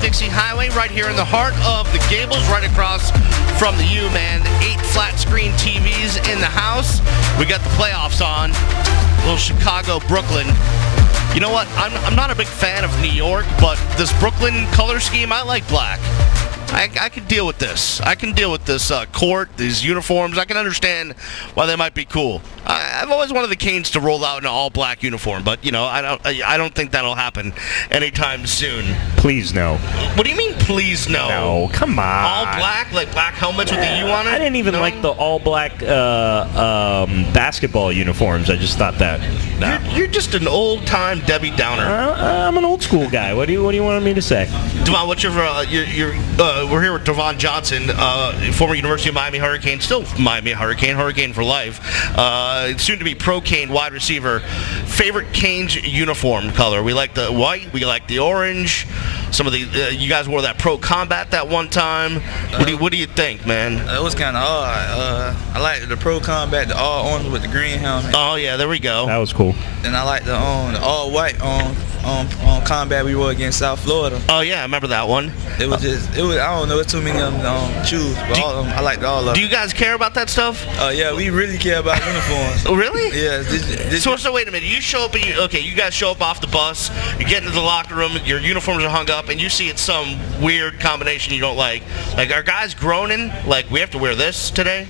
Dixie Highway, right here in the heart of the Gables, right across from the U, man. 8 flat screen TVs in the house. We got the playoffs on. Little Chicago, Brooklyn. You know what? I'm not a big fan of New York, but this Brooklyn color scheme, I like black. I can deal with this. I can deal with this court, these uniforms. I can understand why they might be cool. I've always wanted the Canes to roll out in an all-black uniform, but you know, I don't think that'll happen anytime soon. Please no. What do you mean, please no? No, come on. All black, like black helmets with the U on it? I didn't even like the all-black basketball uniforms. I just thought that. No. You're just an old-time Debbie Downer. I'm an old-school guy. What do you want me to say? Devon, what's your we're here with Devon Johnson, former University of Miami Hurricane, still Miami Hurricane for life. Soon to be pro Cane wide receiver. Favorite Canes uniform color? We like the white. We like the orange. Some of the you guys wore that pro combat that one time. What do you think, man? It was kind of odd. I like the pro combat, the all orange with the green helmet. Oh yeah, there we go. That was cool. And I like the all white on combat we wore against South Florida. Oh yeah, I remember that one. It was I don't know, it's too many of them to choose, but all of them, I liked all of them. Do you guys care about that stuff? Yeah, we really care about uniforms. Oh really? Yeah. So wait a minute. You show up. You guys show up off the bus. You get into the locker room. Your uniforms are hung up, and you see it's some weird combination you don't like. Like, are guys groaning? Like, we have to wear this today?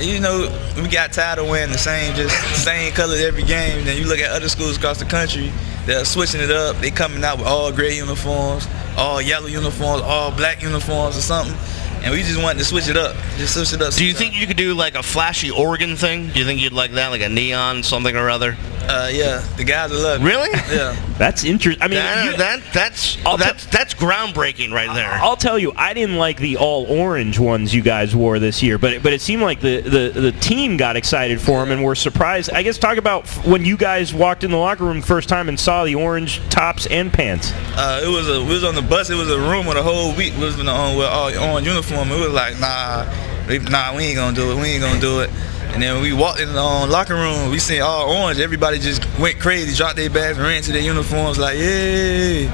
You know, we got tired of wearing the same colors every game. Then you look at other schools across the country, they're switching it up. They coming out with all gray uniforms, all yellow uniforms, all black uniforms or something. And we just wanted to switch it up. Just switch it up. Do you think you could do like a flashy Oregon thing? Do you think you'd like that, like a neon something or other? Yeah, the guys will love it. Really? Yeah. That's interesting. I mean, that's groundbreaking right there. I'll tell you, I didn't like the all orange ones you guys wore this year, but it seemed like the team got excited for them and were surprised. I guess talk about when you guys walked in the locker room the first time and saw the orange tops and pants. We was on the bus. It was a room with a whole week was with all orange uniform. It was like, nah, we ain't gonna do it. We ain't gonna do it. And then we walked in the locker room, we seen all orange. Everybody just went crazy, dropped their bags, ran to their uniforms like, yay.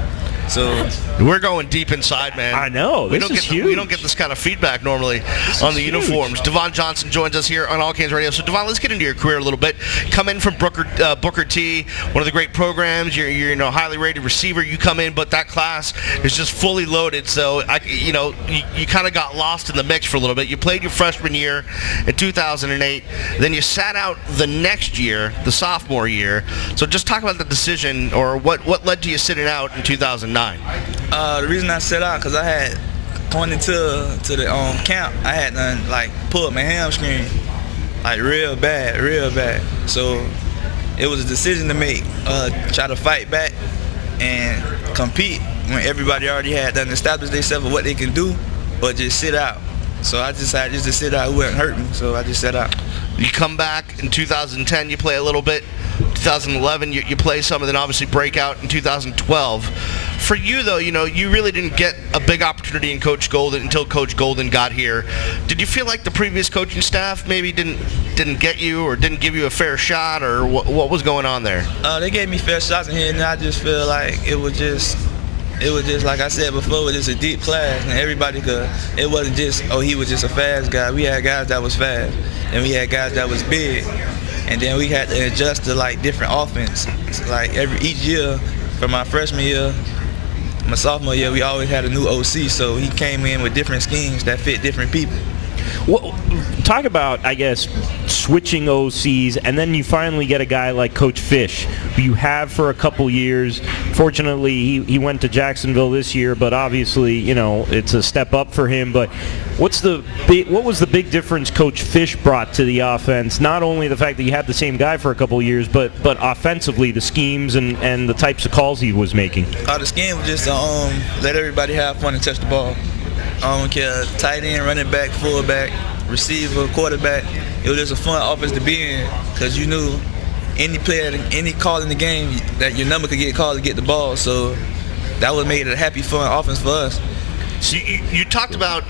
So we're going deep inside, man. I know. We don't get this kind of feedback normally on the uniforms. Devon Johnson joins us here on allCanes Radio. So, Devon, let's get into your career a little bit. Come in from Booker T, one of the great programs. You're a highly rated receiver. You come in, but that class is just fully loaded. So, you kind of got lost in the mix for a little bit. You played your freshman year in 2008. Then you sat out the next year, the sophomore year. So, just talk about the decision or what led to you sitting out in 2009. The reason I set out because I had going into the camp, I had done like pull up my hamstring like real bad. So it was a decision to make, try to fight back and compete when everybody already had done established themselves of what they can do, but just sit out. So I decided just to sit out. It wouldn't hurt me, so I just sat out. You come back in 2010, you play a little bit. 2011, you play some, and then obviously break out in 2012. For you, though, you really didn't get a big opportunity in Coach Golden until Coach Golden got here. Did you feel like the previous coaching staff maybe didn't get you or didn't give you a fair shot, or what was going on there? They gave me fair shots in here, and I just feel like it was just like I said before, it was just a deep class, and everybody could. It wasn't just, he was just a fast guy. We had guys that was fast, and we had guys that was big. And then we had to adjust to like different offense. Like each year, from my freshman year, my sophomore year, we always had a new OC. So he came in with different schemes that fit different people. Well, talk about, I guess, switching OCs, and then you finally get a guy like Coach Fish, who you have for a couple years. Fortunately, he went to Jacksonville this year, but obviously, it's a step up for him. But what was the big difference Coach Fish brought to the offense? Not only the fact that you had the same guy for a couple years, but offensively, the schemes and the types of calls he was making. The scheme was just let everybody have fun and touch the ball. I don't care, tight end, running back, fullback, receiver, quarterback. It was just a fun offense to be in because you knew any player, any call in the game that your number could get called to get the ball. So that was made it a happy, fun offense for us. So you talked about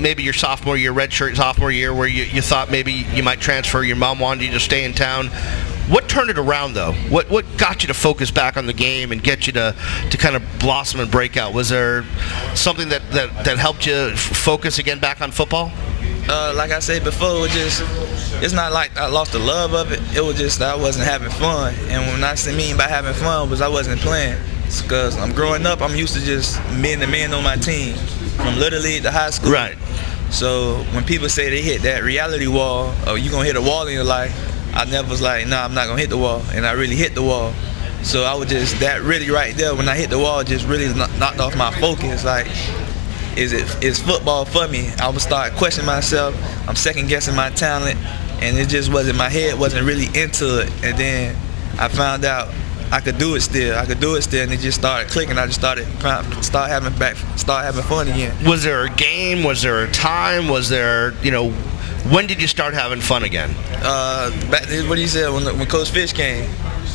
maybe your sophomore year, redshirt sophomore year, where you thought maybe you might transfer. Your mom wanted you to stay in town. What turned it around, though? What got you to focus back on the game and get you to kind of blossom and break out? Was there something that helped you focus again back on football? Like I said before, it's not like I lost the love of it. It was just that I wasn't having fun. And when I mean by having fun was I wasn't playing. Because I'm growing up, I'm used to just being the man on my team, from Little League to high school. Right. So when people say they hit that reality wall, or you gonna hit a wall in your life, I never was like, nah, I'm not gonna hit the wall. And I really hit the wall. So I was just, that really right there, when I hit the wall, just really knocked off my focus. Like, is football for me? I would start questioning myself. I'm second guessing my talent, and it just wasn't, my head wasn't really into it. And then I found out I could do it still. And it just started clicking. I just start having fun again. Was there a game? Was there a time? Was there, when did you start having fun again? What he said when Coach Fish came.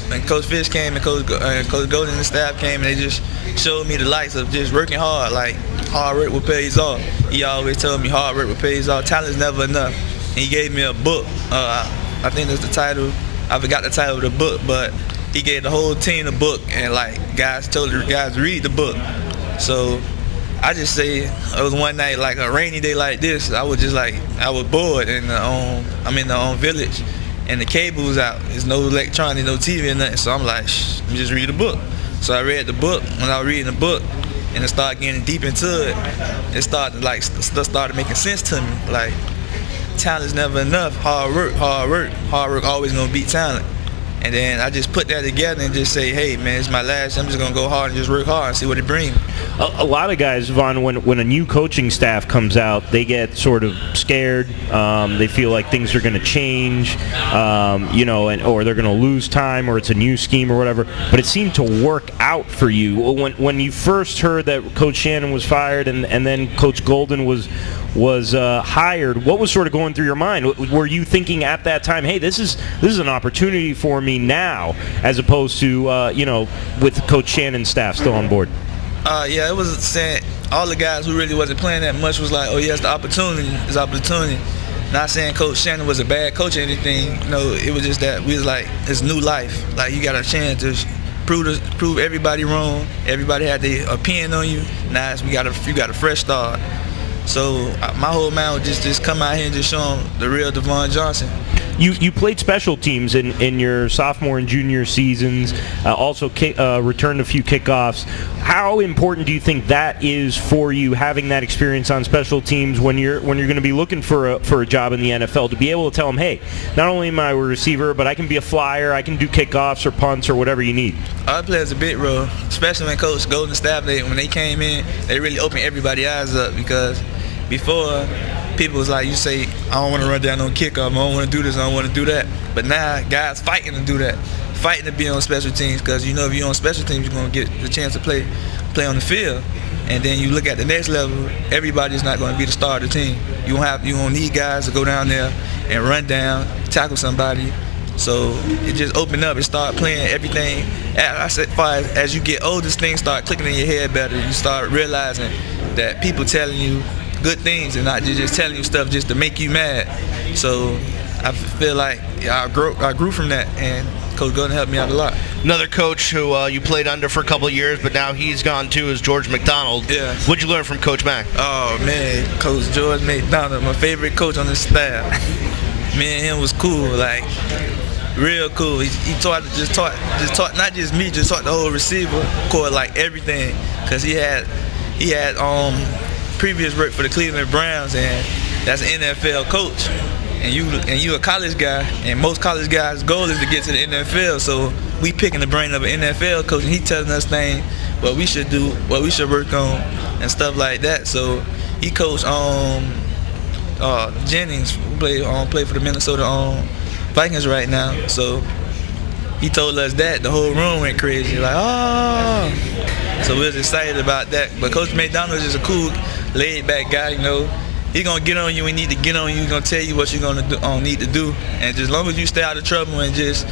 When Coach Fish came and Coach Golden and the staff came, and they just showed me the lights of just working hard. Like, hard work will pays off. He always told me hard work will pays off. Talent's never enough. And he gave me a book. I think that's the title. I forgot the title of the book, but he gave the whole team the book, and guys told the guys to read the book. So I just say it was one night, like a rainy day like this. I was bored, and I'm in the village, and the cable's out. There's no electronics, no TV or nothing. So I'm like, let me just read the book. So I read the book. When I was reading the book, and it started getting deep into it, it started making sense to me. Like, talent's never enough. Hard work always gonna beat talent. And then I just put that together and just say, hey, man, it's my last. I'm just going to go hard and just work hard and see what it brings. A lot of guys, Vaughn, when a new coaching staff comes out, they get sort of scared. They feel like things are going to change, or they're going to lose time, or it's a new scheme or whatever. But it seemed to work out for you. When you first heard that Coach Shannon was fired and then Coach Golden was hired, what was sort of going through your mind? Were you thinking at that time, hey, this is an opportunity for me now, as opposed to with Coach Shannon's staff still on board? Yeah, it was saying all the guys who really wasn't playing that much was like, oh yeah, it's opportunity. Not saying Coach Shannon was a bad coach or anything. It was just that we was like, it's new life. Like, you got a chance to prove everybody wrong. Everybody had their opinion on you. Now you got a fresh start. So my whole mind was just come out here and just show them the real Devon Johnson. You played special teams in your sophomore and junior seasons, also returned a few kickoffs. How important do you think that is for you, having that experience on special teams when you're going to be looking for a job in the NFL, to be able to tell them, hey, not only am I a receiver, but I can be a flyer, I can do kickoffs or punts or whatever you need? I play as a big role, especially when Coach Golden staff, when they came in, they really opened everybody's eyes up, because before, people was like, you say, I don't want to run down no kickoff, I don't want to do this, I don't want to do that. But now, guys fighting to do that, fighting to be on special teams, because if you're on special teams, you're going to get the chance to play on the field. And then you look at the next level, everybody's not going to be the star of the team. You won't need guys to go down there and run down, tackle somebody. So it just opened up and start playing everything. I said, as you get older, things start clicking in your head better. You start realizing that people telling you good things and not just telling you stuff just to make you mad. So I feel like I grew from that, and Coach Golden helped me out a lot. Another coach who you played under for a couple of years, but now he's gone too, is George McDonald. Yeah. What'd you learn from Coach Mack? Oh man, Coach George McDonald, my favorite coach on the staff. Me and him was cool, like real cool. He taught not just me, just taught the whole receiver corps, like everything, because he had previous work for the Cleveland Browns, and that's an NFL coach. And you a college guy, and most college guys' goal is to get to the NFL. So we picking the brain of an NFL coach, and he telling us things what we should do, what we should work on, and stuff like that. So he coached Jennings, who play for the Minnesota Vikings right now. So he told us that the whole room went crazy, like, oh. So we was excited about that. But Coach McDonald is just a cool, laid-back guy, He's going to get on you when you need to get on you. He's going to tell you what you're going to need to do. And just as long as you stay out of trouble and just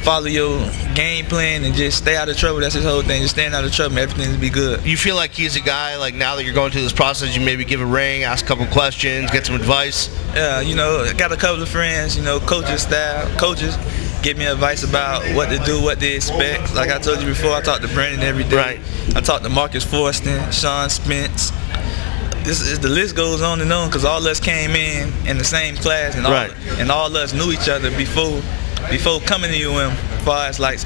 follow your game plan and just stay out of trouble, that's his whole thing. Just staying out of trouble, everything will be good. You feel like he's a guy, like now that you're going through this process, you maybe give a ring, ask a couple questions, get some advice? Yeah, I got a couple of friends, coaches, staff, coaches. give me advice about what to do, what to expect. Like I told you before, I talk to Brandon every day. Right. I talk to Marcus Forston, Sean Spence. The list goes on and on because all us came in the same class, and all us knew each other before coming to UM. As far as like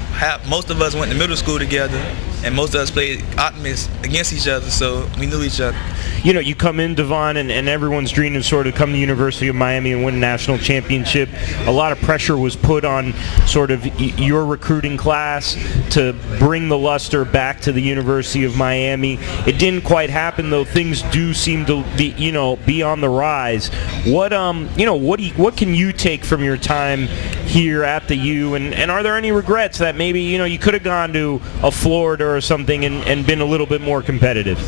most of us went to middle school together, and most of us played optimists against each other, so we knew each other. You know, you come in, Devon, and everyone's dream is sort of come to the University of Miami and win a national championship. A lot of pressure was put on sort of your recruiting class to bring the luster back to the University of Miami. It didn't quite happen, though. Things do seem to be on the rise. What can you take from your time here at the U, and are there any regrets that maybe you could have gone to a Florida or something and been a little bit more competitive?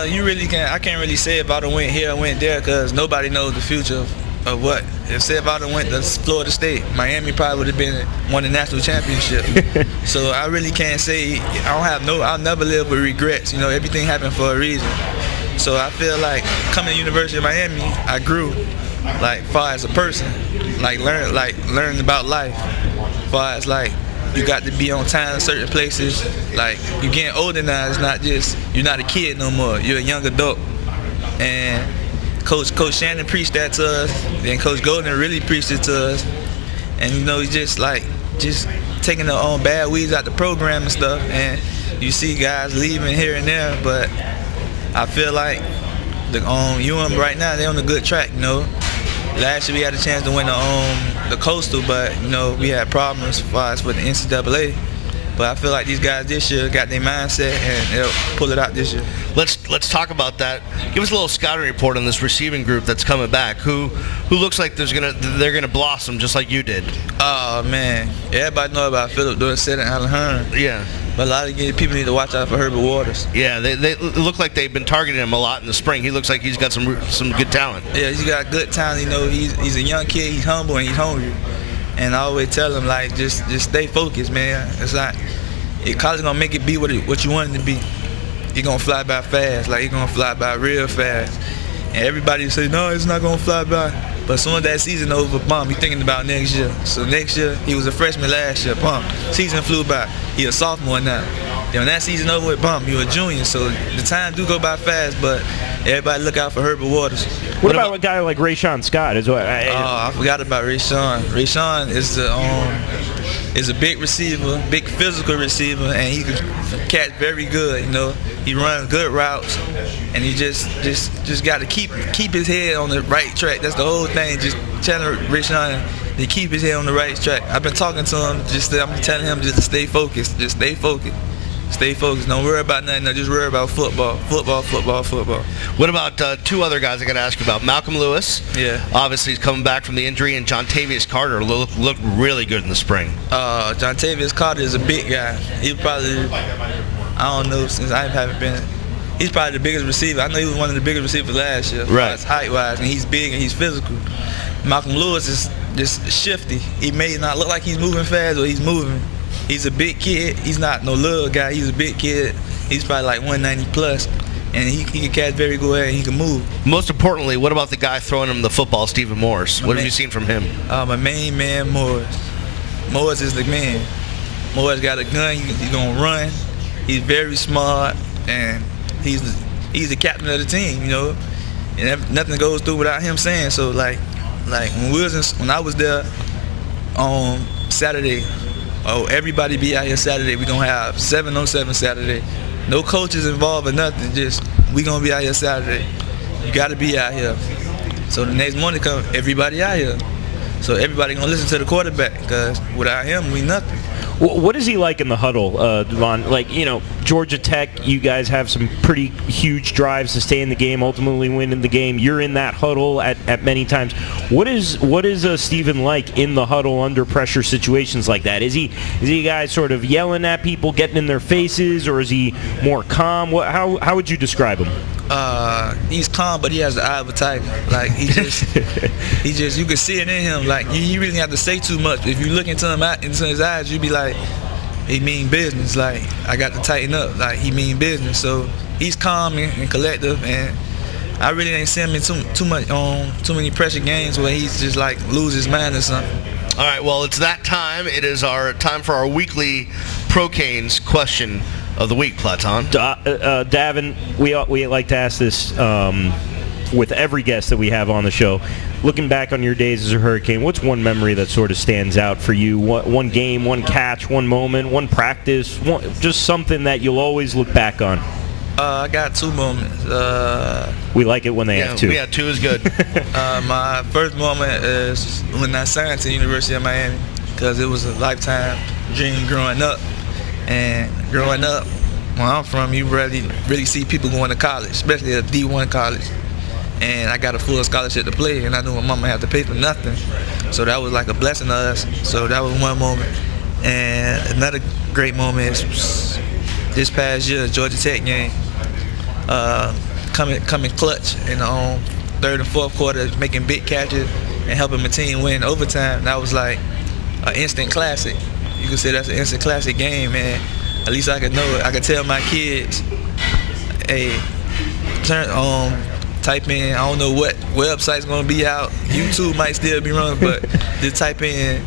You really can't. I can't really say if I'd have went here or went there because nobody knows the future of what. If I'd have went to Florida State, Miami probably would have been won the national championship. So I really can't say. I'll never live with regrets. Everything happened for a reason. So I feel like coming to University of Miami, I grew, like far as a person, learning about life, far as like. You got to be on time in certain places. Like, you're getting older now. It's not just, you're not a kid no more. You're a young adult. And Coach Shannon preached that to us. And Coach Golden really preached it to us. And, he's just taking the bad weeds out the program and stuff. And you see guys leaving here and there. But I feel like the UM right now, they're on a good track, Last year we had a chance to win the Coastal, but we had problems as far as with the NCAA. But I feel like these guys this year got their mindset and they'll pull it out this year. Let's talk about that. Give us a little scouting report on this receiving group that's coming back. Who looks like they're gonna blossom just like you did? Oh man, everybody know about Phillip Dorsett and Alan Hearn. Yeah. But a lot of people need to watch out for Herbert Waters. Yeah, they look like they've been targeting him a lot in the spring. He looks like he's got some good talent. Yeah, he's got good talent. He's a young kid. He's humble and he's hungry. And I always tell him just stay focused, man. It's like college gonna make it be what you want it to be. You're gonna fly by fast, you're gonna fly by real fast. And everybody say no, it's not gonna fly by. But as soon as that season over, he's thinking about next year. So next year, he was a freshman last year, season flew by. He a sophomore now. Then when that season over with, he was a junior. So the time do go by fast, but everybody look out for Herbert Waters. What about a guy like Rayshawn Scott? I forgot about Rayshawn. Rayshawn is a big receiver, big physical receiver, and he can catch very good. He runs good routes, and he just got to keep his head on the right track. That's the whole thing. Just telling Rayshawn to keep his head on the right track. I've been talking to him. I'm telling him just to stay focused. Just stay focused. Stay focused. Don't worry about nothing. Just worry about football. Football. What about two other guys I got to ask you about? Malcolm Lewis. Yeah. Obviously, he's coming back from the injury, and Jontavius Carter looked really good in the spring. Jontavius Carter is a big guy. He probably, I don't know, since I haven't been. He's probably the biggest receiver. I know he was one of the biggest receivers last year. Right. Height-wise, and he's big and he's physical. Malcolm Lewis is just shifty. He may not look like he's moving fast, but he's moving. He's a big kid. He's not no little guy. He's a big kid. He's probably like 190 plus, and he can catch very good and he can move. Most importantly, what about the guy throwing him the football, Stephen Morris? What have you seen from him? My main man, Morris. Morris is the man. Morris got a gun. He's gonna run. He's very smart, and he's the captain of the team. And nothing goes through without him saying so. Like when I was there on Saturday. Everybody be out here Saturday. We're going to have 7-on-7 Saturday. No coaches involved or nothing. Just we going to be out here Saturday. You got to be out here. So the next morning come, everybody out here. So everybody going to listen to the quarterback because without him, we nothing. What is he like in the huddle, Devon? Georgia Tech, you guys have some pretty huge drives to stay in the game, ultimately win in the game. You're in that huddle at many times. What is Stephen like in the huddle under pressure situations like that? Is he a guy sort of yelling at people, getting in their faces, or is he more calm? How would you describe him? He's calm, but he has the eye of a tiger. He just you can see it in him. You really have to say too much. If you look into his eyes, you be like, he mean business. I got to tighten up. He mean business. So he's calm and collective, and I really ain't seen him in too many pressure games where he's just lose his mind or something. All right, well, it's that time. It is our time for our weekly allCanes question of the week, Platon. Davin, we like to ask this with every guest that we have on the show. Looking back on your days as a Hurricane, what's one memory that sort of stands out for you? One game, one catch, one moment, one practice, just something that you'll always look back on? I got two moments. We like it when they have two. Yeah, two is good. My first moment is when I signed to the University of Miami, because it was a lifetime dream growing up. And growing up, where I'm from, you really see people going to college, especially a D1 college. And I got a full scholarship to play, and I knew my mama had to pay for nothing. So that was like a blessing to us. So that was one moment. And another great moment is this past year, Georgia Tech game. Coming clutch in the third and fourth quarter, making big catches and helping my team win overtime. That was like an instant classic. You could say that's an instant classic game, and at least I could know it. I could tell my kids, hey, type in, I don't know what website's gonna be out. YouTube might still be running, but just type in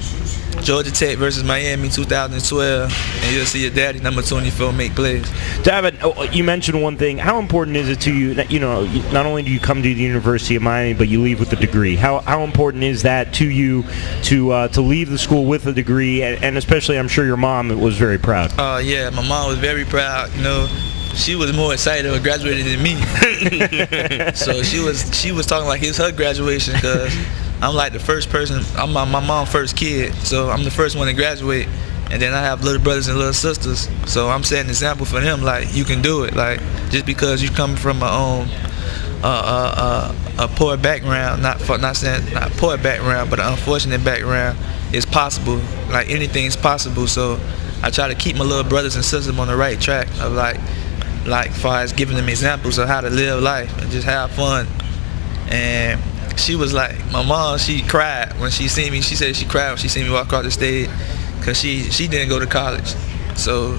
Georgia Tech versus Miami 2012, and you'll see your daddy, number 24, make plays. David, you mentioned one thing. How important is it to you that, not only do you come to the University of Miami, but you leave with a degree? How important is that to you to leave the school with a degree, and especially I'm sure your mom was very proud? Yeah, my mom was very proud. She was more excited to graduate than me. So she was talking like it's her graduation, because I'm like the first person. I'm my mom's first kid, so I'm the first one to graduate. And then I have little brothers and little sisters, so I'm setting an example for them. Like, you can do it. Like, just because you come from a poor background, not poor background, but an unfortunate background, it's possible. Like, anything's possible. So I try to keep my little brothers and sisters on the right track of like far as giving them examples of how to live life and just have fun. And she was like, my mom, she cried when she seen me. She said she cried when she seen me walk across the stage, because she didn't go to college. So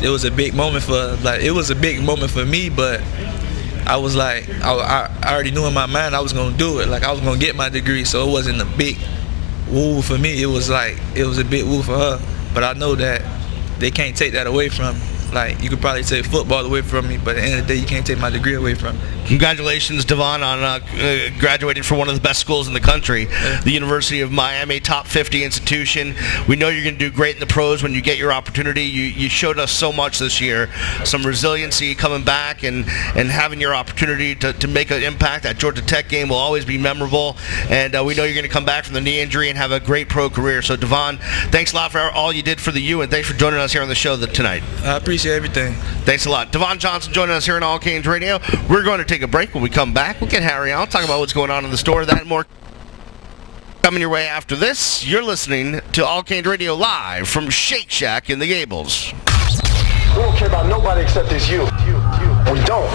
it was a big moment for her. Like, it was a big moment for me, but I was like, I already knew in my mind I was gonna do it. Like, I was gonna get my degree, so it wasn't a big woo for me. It was a big woo for her. But I know that they can't take that away from me. Like, you could probably take football away from me, but at the end of the day, you can't take my degree away from me. Congratulations, Devon, on graduating from one of the best schools in the country, the University of Miami, top 50 institution. We know you're going to do great in the pros when you get your opportunity. You showed us so much this year, some resiliency coming back and having your opportunity to make an impact. That Georgia Tech game will always be memorable, and we know you're going to come back from the knee injury and have a great pro career. So, Devon, thanks a lot for all you did for the U, and thanks for joining us here on the show tonight. I appreciate everything. Thanks a lot. Devon Johnson joining us here on allCanes Radio. We're going to take a break. When we come back, we'll get Harry on, talk about what's going on in the store, that and more coming your way after this. You're listening to allCanes Radio live from Shake Shack in the Gables. We don't care about nobody except it's you. We don't.